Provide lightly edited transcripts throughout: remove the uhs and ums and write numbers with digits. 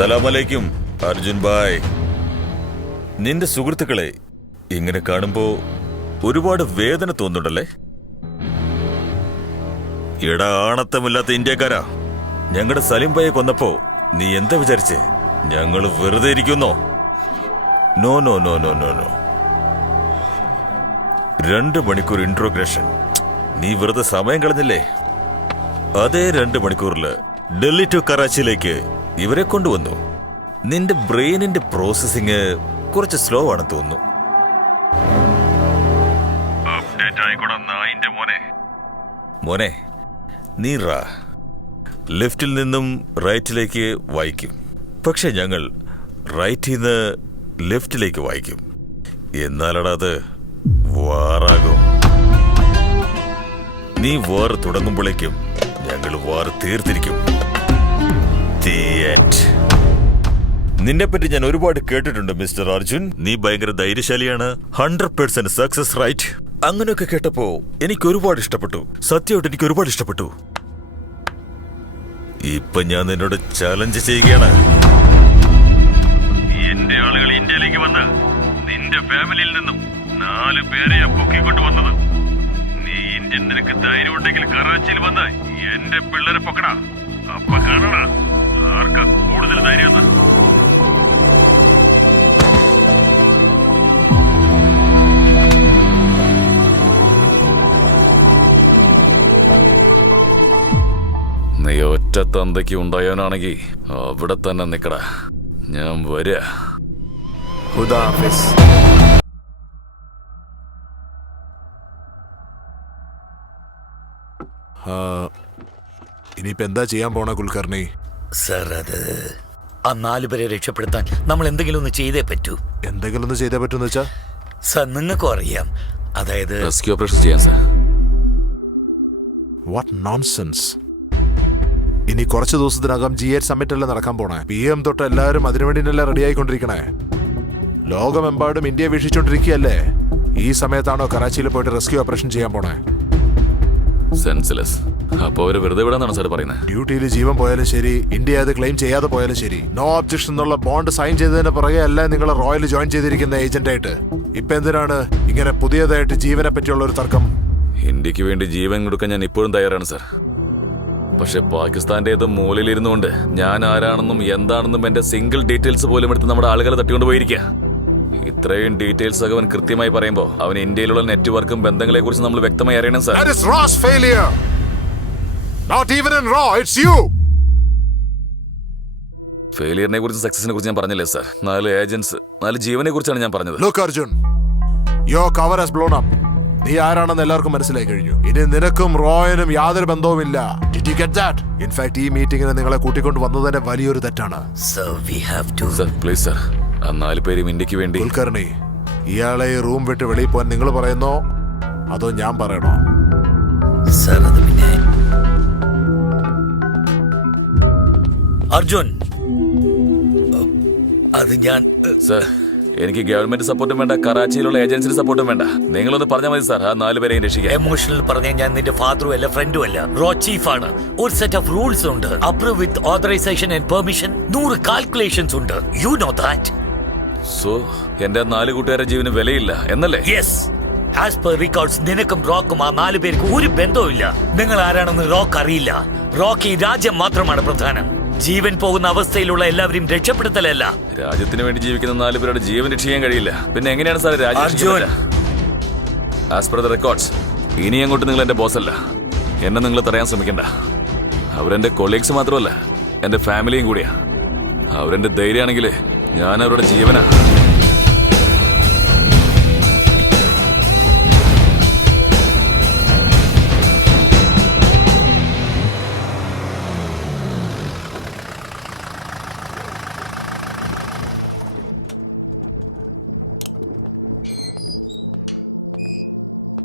സലാമലൈക്കും അർജുൻ ഭായ്. നിന്റെ സുഹൃത്തുക്കളെ ഇങ്ങനെ കാണുമ്പോ ഒരുപാട് വേദന തോന്നുന്നുണ്ടല്ലേ? എടാ ആണത്തമില്ലാത്ത ഇന്ത്യക്കാരാ, ഞങ്ങളുടെ സലിം ഭായെ കൊന്നപ്പോ നീ എന്താ വിചാരിച്ചേ? ഞങ്ങൾ വെറുതെ ഇരിക്കുന്നോ? No no no no no no. 2 മണിക്കൂർ ഇൻട്രോഗ്രേഷൻ, നീ വെറുതെ സമയം കളഞ്ഞില്ലേ? അതേ 2 മണിക്കൂറില് ഡൽഹി ടു കറാച്ചിയിലേക്ക് ഇവരെ കൊണ്ടുവന്നു. നിന്റെ ബ്രെയിനിന്റെ പ്രോസസിങ് കുറച്ച് സ്ലോ ആണെന്ന് തോന്നുന്നു. മോനെ നീ ലെഫ്റ്റിൽ നിന്നും റൈറ്റിലേക്ക് വായിക്കും, പക്ഷെ ഞങ്ങൾ റൈറ്റിൽ നിന്ന് ലെഫ്റ്റിലേക്ക് വായിക്കും. എന്നാലടാ അത് വാറാകും. നീ വാർ തുടങ്ങുമ്പോഴേക്കും ഞങ്ങൾ വാർ തീർത്തിരിക്കും. നിന്നെപ്പറ്റി ഞാൻ ഒരുപാട് കേട്ടിട്ടുണ്ട് മിസ്റ്റർ അർജുൻ. നീ ഭയങ്കര ധൈര്യശാലിയാണ്, 100% സക്സസ് റൈറ്റ്. അങ്ങനെയൊക്കെ കേട്ടപ്പോ എനിക്ക് ഒരുപാട് ഇഷ്ടപ്പെട്ടു. സത്യമായിട്ട് എനിക്ക് ഒരുപാട് ഇഷ്ടപ്പെട്ടു. ഇപ്പൊ ഞാൻ നിന്നോട് ചലഞ്ച് ചെയ്യുകയാണ്. എന്റെ ആളുകൾ ഇന്ത്യയിലേക്ക് വന്ന് നിന്റെ ഫാമിലിയിൽ നിന്നും 4 പേരെ പൊക്കിക്കൊണ്ട് വന്നത്. നീ ഇന്ത്യൻ, നിനക്ക് ധൈര്യം ഉണ്ടെങ്കിൽ കറാച്ചിയിൽ വന്ന് എന്റെ പിള്ളേരെ പൊക്കടാ. അപ്പൊ കാണാ ആർക്കാ കൂടുതൽ ധൈര്യം. നീ ഒറ്റ തന്തയ്ക്ക് ഉണ്ടായവനാണെങ്കി അവിടെ തന്നെ നിക്കടാ, ഞാൻ വരാ. ഇനിയിപ്പോ എന്താ ചെയ്യാൻ പോണ കുൽക്കർണി? സർ, അത് ആ 4 പേരെ രക്ഷപ്പെടുത്താൻ നമ്മൾ എന്തെങ്കിലും ഒന്ന് ചെയ്തേ പറ്റൂ. എന്തെങ്കിലും ഒന്ന് ചെയ്തേ പറ്റൂന്ന് വെച്ചാ? സർ, നിങ്ങൾക്കും അറിയാം, അതായത് റെസ്ക്യൂ ഓപ്പറേഷൻ ചെയ്യാൻ സാർ. What nonsense. ഇനി കുറച്ച് ദിവസത്തിനകം G8 സമ്മിറ്റ് അല്ലേ നടക്കാൻ പോണേ? PM തൊട്ട് എല്ലാവരും അതിനുവേണ്ടിയല്ലേ റെഡി ആയിക്കൊണ്ടിരിക്കണേ? ലോകമെമ്പാടും ഇന്ത്യ വീക്ഷിച്ചോണ്ടിരിക്കുകയല്ലേ? ഈ സമയത്താണോ കറാച്ചിയിൽ പോയിട്ട് റെസ്ക്യൂ ഓപ്പറേഷൻ ചെയ്യാൻ പോണേ? സെൻസ്ലെസ്. അപ്പൊ അവര് വെറുതെ വിടാന്നാണ് സാർ പറയുന്നത്? ഡ്യൂട്ടിയിൽ ജീവൻ പോയാലും ശരി, ഇന്ത്യ അത് ക്ലെയിം ചെയ്യാതെ പോയാലും ശരി, നോ ഒബ്ജക്ഷൻ എന്നുള്ള ബോണ്ട് സൈൻ ചെയ്തതിന് പുറകെ അല്ല നിങ്ങൾ റോയൽ ജോയിൻ ചെയ്തിരിക്കുന്ന ഏജന്റായിട്ട്. ഇപ്പൊ എന്തിനാണ് ഇങ്ങനെ പുതിയതായിട്ട് ജീവനെ പറ്റിയുള്ള ഒരു തർക്കം? ഇന്ത്യക്ക് വേണ്ടി ജീവൻ കൊടുക്കാൻ ഞാൻ ഇപ്പോഴും തയ്യാറാണ് സാർ. പക്ഷെ പാകിസ്ഥാന്റേത് മൂലയിലിരുന്നുകൊണ്ട് ഞാൻ ആരാണെന്നും എന്താണെന്നും എന്റെ സിംഗിൾ ഡീറ്റെയിൽസ് പോലും എടുത്ത് നമ്മുടെ ആളുകളെ തട്ടിക്കൊണ്ട് പോയിരിക്കുക. ഇത്രയും ഡീറ്റെയിൽസ് ഒക്കെ അവൻ കൃത്യമായി പറയുമ്പോ അവൻ ഇന്ത്യയിലുള്ള നെറ്റ്വർക്കും ബന്ധങ്ങളെ കുറിച്ച് നമ്മൾ വ്യക്തമായി അറിയണം സാർ. ഫെയിലിയറിനെ കുറിച്ച് സക്സസിനെ കുറിച്ച് ഞാൻ പറഞ്ഞില്ലേ സാർ? 4 ഏജന്റ്സ്, 4 ജീവനെ കുറിച്ചാണ് ഞാൻ പറഞ്ഞത്. Look Arjun, your cover has blown up. നീ ആരാണെന്ന് എല്ലാവർക്കും മനസ്സിലായി കഴിഞ്ഞു. ഇനി നിനക്കും റോയനും യാതൊരു ബന്ധവുമില്ല. Did you get that? In fact, ഈ മീറ്റിംഗിന് നിങ്ങളെ കൂട്ടിക്കൊണ്ട് വന്നത് തന്നെ വലിയൊരു തെറ്റാണ്. Sir, we have to. Sir, please sir. ആ 4 പേരും ഇന്ത്യക്ക് വേണ്ടി. കുൽക്കർണി, ഇയാളെ റൂം വിട്ട് വെളിയിൽ പോകാൻ നിങ്ങൾ പറയുന്നോ അതോ ഞാൻ പറയണോ? സർ, അത് പിന്നെ അർജുൻ, അത് ഞാൻ. സർ, എനിക്ക് ഗവൺമെന്റ് സപ്പോർട്ടും വേണ്ട, കറാച്ചിയിലുള്ള ഏജൻസിയുടെ സപ്പോർട്ടും വേണ്ട. നിങ്ങളൊന്ന് പറഞ്ഞാൽ മതി സാർ, ആ 4 പേരെയും രക്ഷിക്കാം. എമോഷണൽ പറഞ്ഞാൽ ഞാൻ നിന്റെ ഫാദറും അല്ല, ഫ്രണ്ടും അല്ല, റോ ചീഫാണ്. ഒരു സെറ്റ് ഓഫ് റൂൾസ് ഉണ്ട്, approve with authorisation and permission. 100 calculations ഉണ്ട്. You know that. സോ എന്റെ 4 കൂട്ടുകാരുടെ ജീവന് വിലയില്ല എന്നല്ലേ? യെസ്. ആസ് പെർ റെക്കോർഡ്സ് നിനക്കും റോക്കും ആ 4 പേർക്ക് ഒരു ബന്ധവുമില്ല. നിങ്ങൾ ആരാണെന്ന് റോക്ക് അറിയില്ല. റോക്ക് ഈ രാജ്യം മാത്രമാണ് പ്രധാനം. ജീവൻ പോകുന്ന അവസ്ഥയിലുള്ള എല്ലാവരെയും രക്ഷപ്പെടുത്തലല്ല. രാജ്യത്തിന് വേണ്ടി ജീവിക്കുന്ന 4 പേരുടെ ജീവൻ രക്ഷിക്കാൻ കഴിയില്ല. പിന്നെ എങ്ങനെയാണ് സാർ രാജ്യം? ആസ് പെർ ദ റെക്കോർഡ്സ്, ഇനി അങ്ങോട്ട് നിങ്ങൾ എന്റെ ബോസ് അല്ല. എന്നെ നിങ്ങൾ തടയാൻ ശ്രമിക്കണ്ട. അവരെന്റെ കൊളീഗ്സ് മാത്രമല്ല, എന്റെ ഫാമിലിയും കൂടിയാ. അവരെന്റെ ധൈര്യമാണെങ്കിൽ ഞാൻ അവരുടെ ജീവനാ.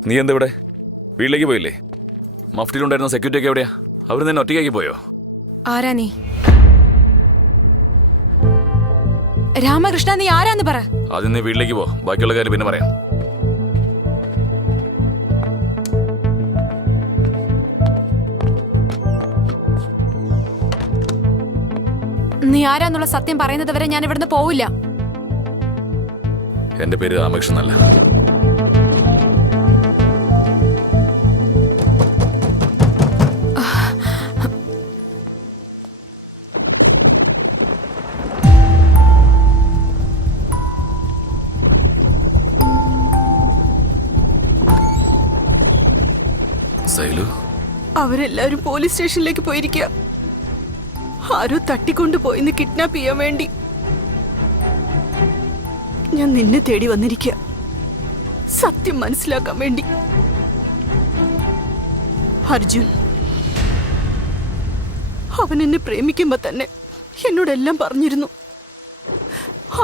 നീ എന്താ ഇവിടെ? വീട്ടിലേക്ക് പോയില്ലേ? മഫ്റ്റിയിലുണ്ടായിരുന്ന സെക്യൂരിറ്റി ഒക്കെ എവിടെയാ? അവർ നിന്നെ ഒറ്റയ്ക്കാക്കി പോയോ? ആരാ നീ? രാമകൃഷ്ണ, നീ ആരാന്ന് പറ. ആദ്യം നീ വീട്ടിലേക്ക് പോ, ബാക്കിയുള്ള കാര്യം പിന്നെ പറയാം. നീ ആരാന്നുള്ള സത്യം പറയുന്നത് വരെ ഞാൻ ഇവിടുന്ന് പോവില്ല. എന്റെ പേര് രാമകൃഷ്ണൻ അല്ല. സൈലു, അവരെല്ലാവരും പോലീസ് സ്റ്റേഷനിലേക്ക് പോയിരിക്കുക. ആരോ തട്ടിക്കൊണ്ടു പോയിന്ന് കിഡ്നാപ്പ് ചെയ്യാൻ വേണ്ടി. ഞാൻ നിന്നെ തേടി വന്നിരിക്കുക, സത്യം മനസ്സിലാക്കാൻ വേണ്ടി. അർജുൻ, അവൻ എന്നെ പ്രേമിക്കുമ്പോ തന്നെ എന്നോടെല്ലാം പറഞ്ഞിരുന്നു.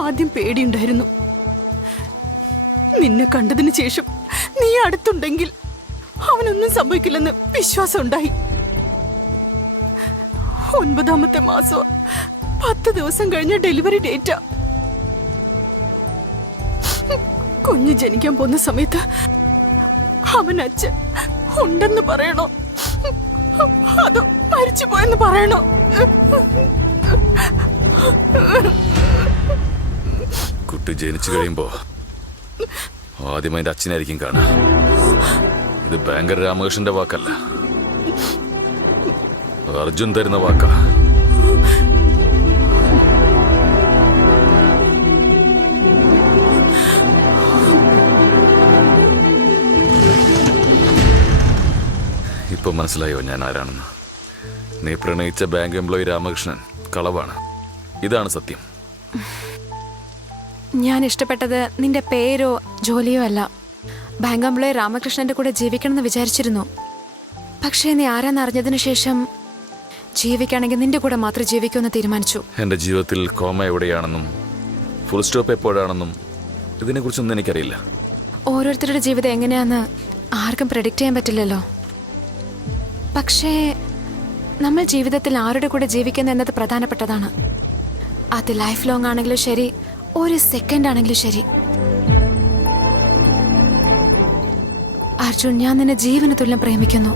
ആദ്യം പേടിയുണ്ടായിരുന്നു. നിന്നെ കണ്ടതിന് ശേഷം നീ അടുത്തുണ്ടെങ്കിൽ അവനൊന്നും സംഭവിക്കില്ലെന്ന് വിശ്വാസം ഉണ്ടായി. 9ാമത്തെ മാസം 10 ദിവസം കഴിഞ്ഞ ഡെലിവറി ഡേറ്റാ. കുഞ്ഞ് ജനിക്കാൻ പോകുന്ന സമയത്ത് അവൻ അച്ഛൻ ഉണ്ടെന്ന് പറയണോ അതോ മരിച്ചു പോയെന്ന് പറയണോ? കുട്ടി ജനിച്ചു കഴിയുമ്പോ ആദ്യം അതിന്റെ അച്ഛനായിരിക്കും കാണുക. ഇത് ബാങ്കർ രാമകൃഷ്ണന്റെ വാക്കല്ല, അർജുൻ തരുന്ന വാക്കാ. ഇപ്പൊ മനസ്സിലായോ ഞാൻ ആരാണെന്ന്? നീ പ്രണയിച്ച ബാങ്ക് എംപ്ലോയി രാമകൃഷ്ണൻ കളവാണ്. ഇതാണ് സത്യം. ഞാൻ ഇഷ്ടപ്പെട്ടത് നിന്റെ പേരോ ജോലിയോ അല്ല. ബാങ്ക് എംപ്ലോയി രാമകൃഷ്ണന്റെ കൂടെ ജീവിക്കണമെന്ന് വിചാരിച്ചിരുന്നു. പക്ഷേ നീ ആരാന്ന് അറിഞ്ഞതിന് ശേഷം ജീവിക്കുകയാണെങ്കിൽ നിന്റെ കൂടെ മാത്രം ജീവിക്കുമെന്ന് തീരുമാനിച്ചു. എന്റെ ജീവിതത്തിൽ കോമ എവിടെയാണെന്നും ഫുൾ സ്റ്റോപ്പ് എപ്പോഴാണെന്നും ഇതിനെക്കുറിച്ചൊന്നും എനിക്കറിയില്ല. ഓരോരുത്തരുടെ ജീവിതം എങ്ങനെയാന്ന് ആർക്കും പ്രെഡിക്റ്റ് ചെയ്യാൻ പറ്റില്ലല്ലോ. പക്ഷേ നമ്മൾ ജീവിതത്തിൽ ആരുടെ കൂടെ ജീവിക്കുന്ന എന്നത് പ്രധാനപ്പെട്ടതാണ്. അത് ലൈഫ് ലോങ് ആണെങ്കിലും ശരി, ഒരു സെക്കൻഡ് ആണെങ്കിലും ശരി. അർജുൻ, ഞാൻ നിന്നെ ജീവന് തുല്യം പ്രേമിക്കുന്നു.